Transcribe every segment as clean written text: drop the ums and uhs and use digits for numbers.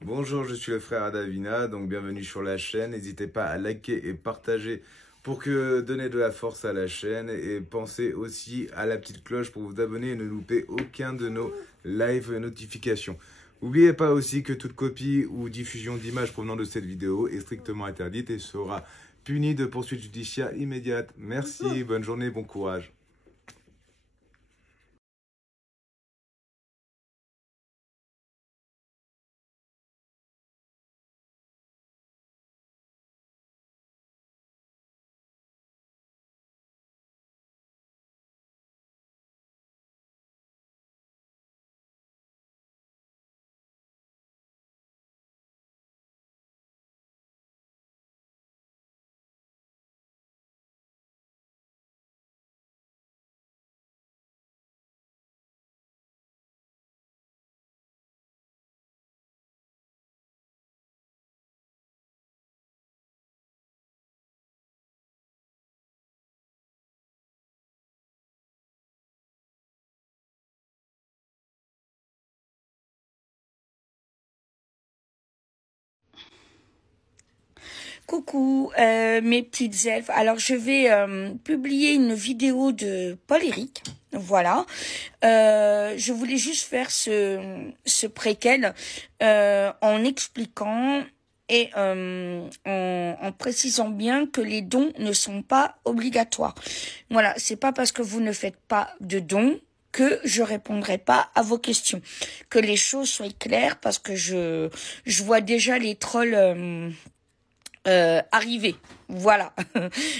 Bonjour, je suis le frère Adavina, donc bienvenue sur la chaîne. N'hésitez pas à liker et partager pour que donner de la force à la chaîne. Et pensez aussi à la petite cloche pour vous abonner et ne louper aucun de nos live notifications. N'oubliez pas aussi que toute copie ou diffusion d'images provenant de cette vidéo est strictement interdite et sera punie de poursuites judiciaires immédiates. Merci, bonne journée, bon courage. Coucou mes petites elfes. Alors je vais publier une vidéo de Paul-Éric. Voilà. Je voulais juste faire ce préquel en expliquant et en précisant bien que les dons ne sont pas obligatoires. Voilà, c'est pas parce que vous ne faites pas de dons que je répondrai pas à vos questions. Que les choses soient claires parce que je vois déjà les trolls arriver. Voilà.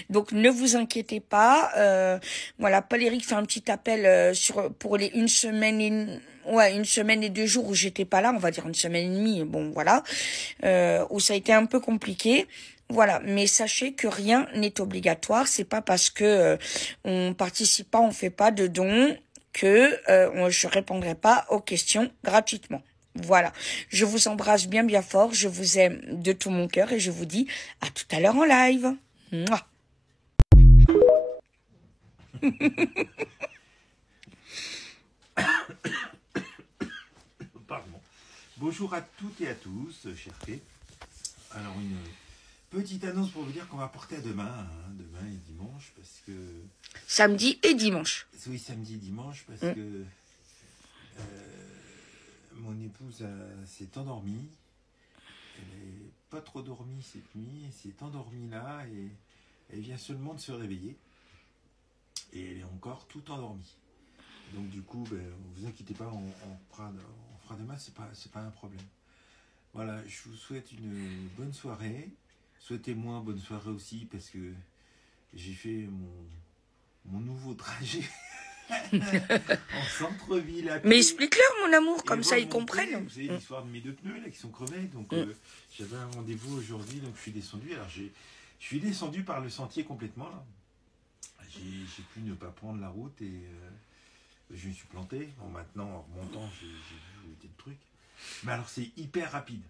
Donc ne vous inquiétez pas. Voilà, Paul-Éric fait un petit appel pour les une semaine et 2 jours où j'étais pas là, on va dire une semaine et demie. Bon voilà, où ça a été un peu compliqué. Voilà, mais sachez que rien n'est obligatoire. C'est pas parce que on participe pas, on fait pas de dons que je répondrai pas aux questions gratuitement. Voilà, je vous embrasse bien bien fort, je vous aime de tout mon cœur et je vous dis à tout à l'heure en live. Mouah. Pardon. Bonjour à toutes et à tous, chers fées. Alors une petite annonce pour vous dire qu'on va porter à demain, demain et dimanche, parce que... Samedi et dimanche. Oui, samedi et dimanche, parce que mon épouse s'est endormie. Elle n'est pas trop dormie cette nuit, elle s'est endormie là, et elle vient seulement de se réveiller. Et elle est encore tout endormie. Donc du coup, vous inquiétez pas, on fera demain, c'est pas un problème. Voilà, je vous souhaite une bonne soirée. Souhaitez-moi bonne soirée aussi parce que j'ai fait mon nouveau trajet en centre-ville. Mais explique-leur mon amour, comme ça ils remonter. comprennent. Vous savez l'histoire de mes 2 pneus là qui sont crevés, donc j'avais un rendez-vous aujourd'hui, donc je suis descendu. Alors je suis descendu par le sentier complètement là. J'ai pu ne pas prendre la route et je me suis planté. Bon, maintenant en remontant j'ai vu où était le truc. Mais alors c'est hyper rapide.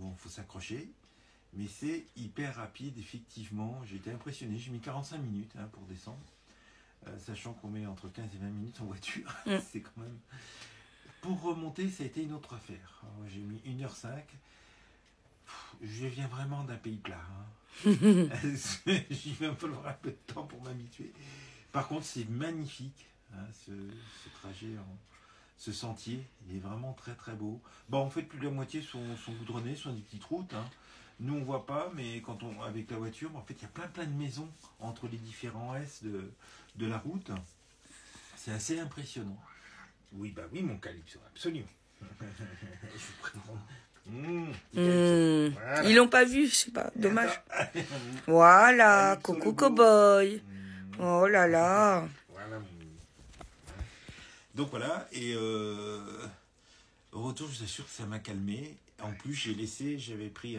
Bon, faut s'accrocher. Mais c'est hyper rapide, effectivement. J'ai été impressionné. J'ai mis 45 minutes pour descendre. Sachant qu'on met entre 15 et 20 minutes en voiture. C'est quand même... Pour remonter, ça a été une autre affaire. J'ai mis 1h05. Je viens vraiment d'un pays plat. J'y vais me falloir un peu de temps pour m'habituer. Par contre, c'est magnifique, ce trajet, ce sentier. Il est vraiment très très beau. Bon, en fait, plus de la moitié sont goudronnés, sont des petites routes. Nous, on voit pas, mais quand avec la voiture, en fait, il y a plein de maisons entre les différents S de la route. C'est assez impressionnant. Oui, bah oui, mon Calypso, absolument. Je vous présente. Voilà. Ils l'ont pas vu, c'est pas dommage. Voilà, coucou cowboy. Oh là là. Voilà. Donc voilà, et au retour, je vous assure que ça m'a calmé. En plus, j'avais pris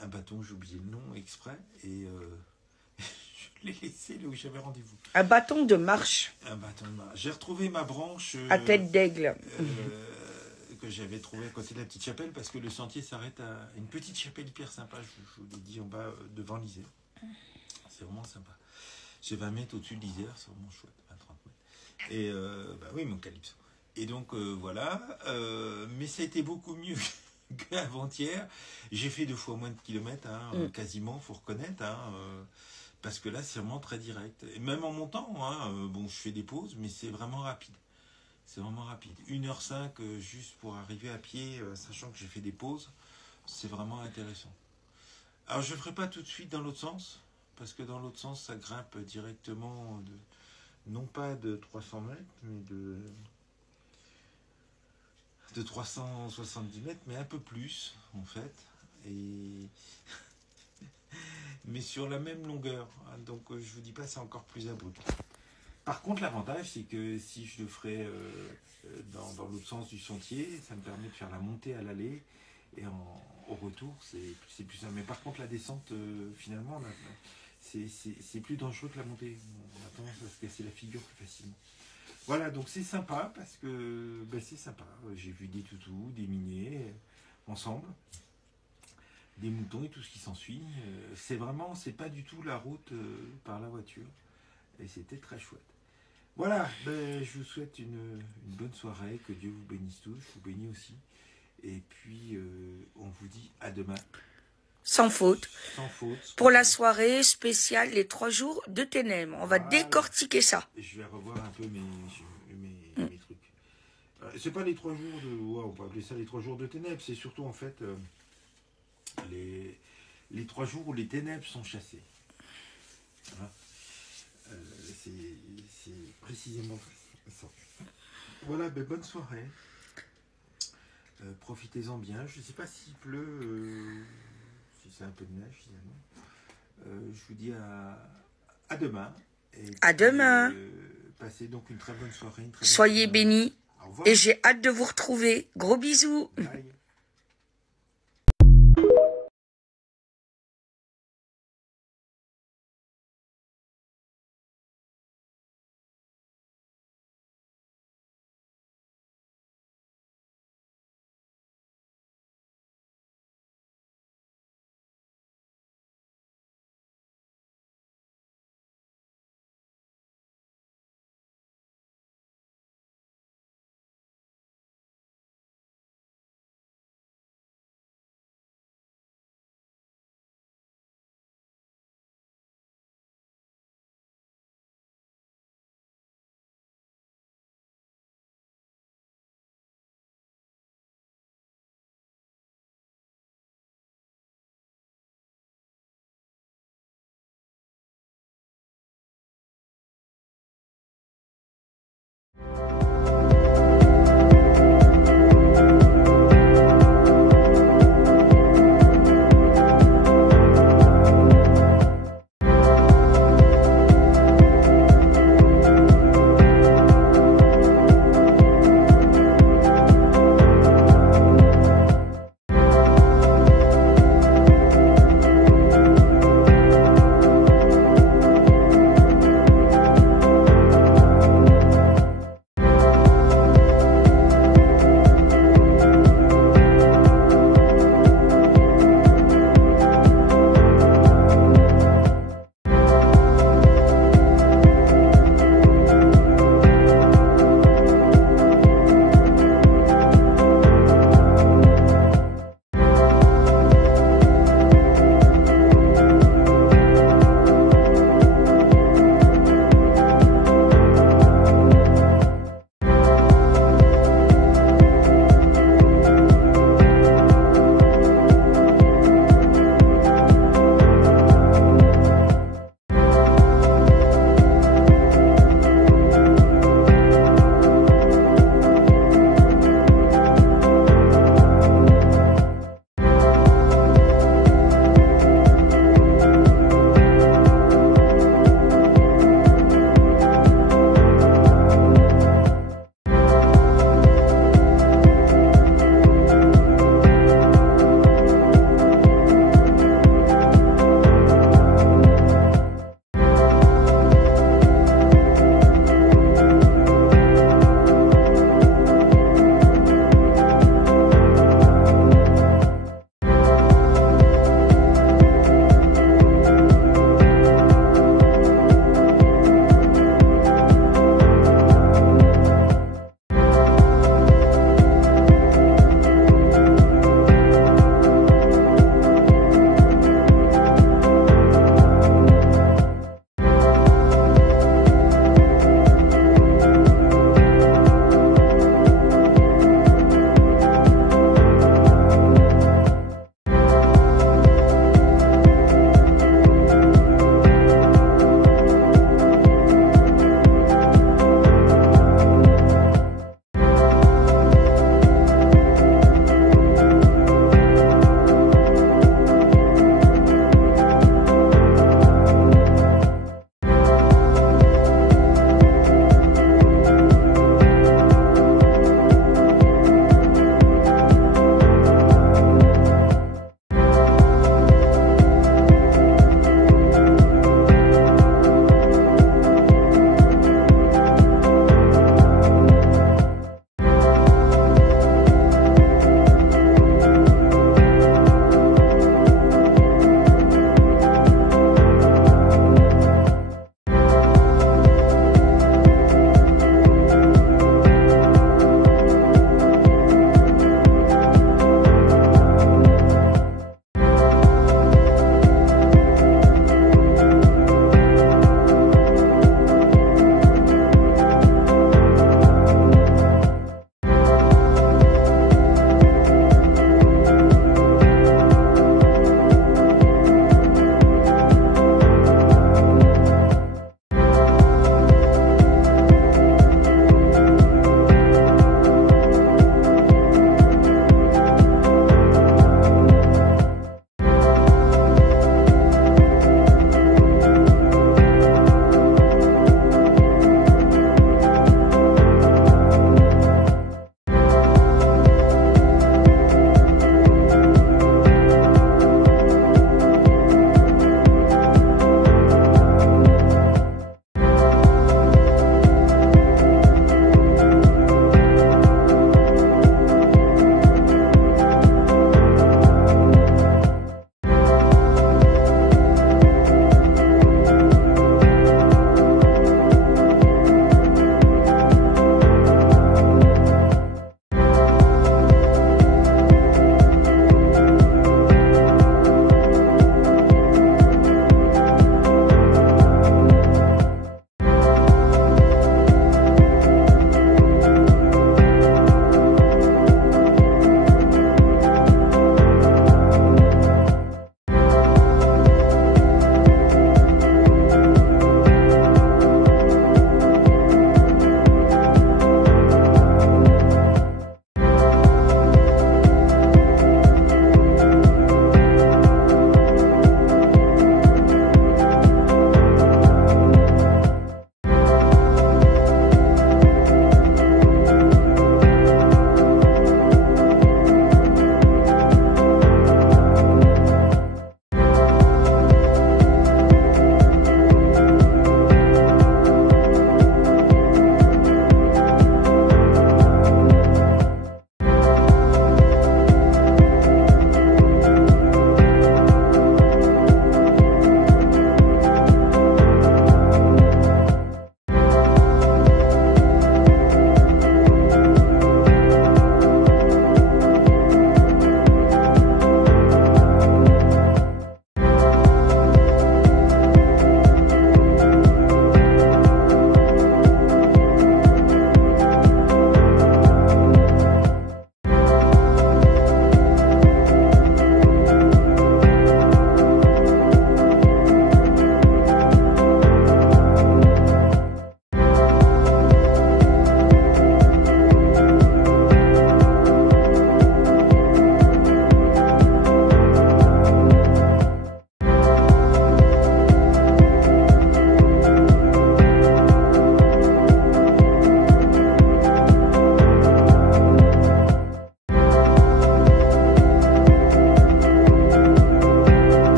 un bâton, j'ai oublié le nom exprès, et je l'ai laissé là où j'avais rendez-vous. Un bâton de marche. Un bâton de marche. J'ai retrouvé ma branche à tête d'aigle que j'avais trouvée à côté de la petite chapelle, parce que le sentier s'arrête à une petite chapelle hyper sympa, je vous l'ai dit, en bas devant l'Isère. C'est vraiment sympa. C'est 20 mètres au-dessus de l'Isère, c'est vraiment chouette, 20-30 mètres. Et bah oui, mon Calypso. Et donc voilà, mais ça a été beaucoup mieux qu'avant-hier. J'ai fait 2 fois moins de kilomètres, hein, quasiment, faut reconnaître, hein, parce que là c'est vraiment très direct. Et même en montant, hein, bon, je fais des pauses, mais c'est vraiment rapide. C'est vraiment rapide. 1h05 juste pour arriver à pied, sachant que j'ai fait des pauses, c'est vraiment intéressant. Alors je ne ferai pas tout de suite dans l'autre sens, parce que dans l'autre sens ça grimpe directement, non pas de 300 mètres, mais de 370 mètres, mais un peu plus en fait. Et mais sur la même longueur. Donc je vous dis pas, c'est encore plus abrupt. Par contre, l'avantage, c'est que si je le ferais dans l'autre sens du sentier, ça me permet de faire la montée à l'aller et au retour, c'est plus simple. Mais par contre, la descente, finalement, c'est plus dangereux que la montée. On a tendance à se casser la figure plus facilement. Voilà, donc c'est sympa parce que c'est sympa. J'ai vu des toutous, des minets ensemble, des moutons et tout ce qui s'ensuit. C'est pas du tout la route par la voiture. Et c'était très chouette. Voilà, je vous souhaite une bonne soirée, que Dieu vous bénisse tous, je vous bénis aussi. Et puis, on vous dit à demain. Sans faute. Sans faute. Pour la soirée spéciale, les 3 jours de ténèbres. On va décortiquer ça. Je vais revoir un peu mes trucs. C'est pas les 3 jours de... Ouais, on peut appeler ça les 3 jours de ténèbres. C'est surtout, en fait, les 3 jours où les ténèbres sont chassées. Voilà. C'est précisément ça. Voilà, bonne soirée. Profitez-en bien. Je ne sais pas s'il pleut, si c'est un peu de neige finalement. Je vous dis à demain. À demain. Passez donc une très bonne soirée. Soyez bénis. Et j'ai hâte de vous retrouver. Gros bisous. Bye.